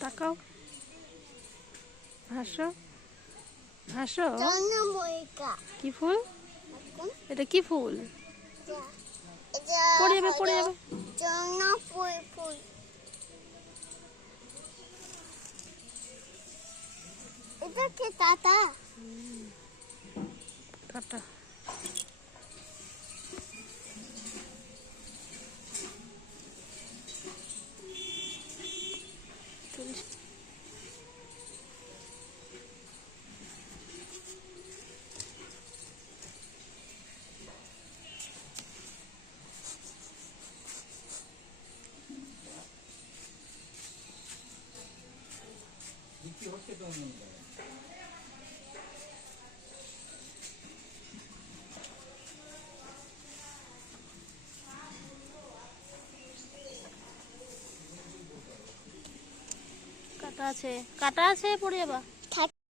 তাকাও। হাসো। হাসো। কি ফুল? এটা কি ফুল? পড়ে যাবে পড়ে যাবে। ফুল ফুল। এটা কি টাটা টাটা around. 이렇게 헛게 도는 거예 요. কাটা আছে কাটা আছে পড়ে যাবা।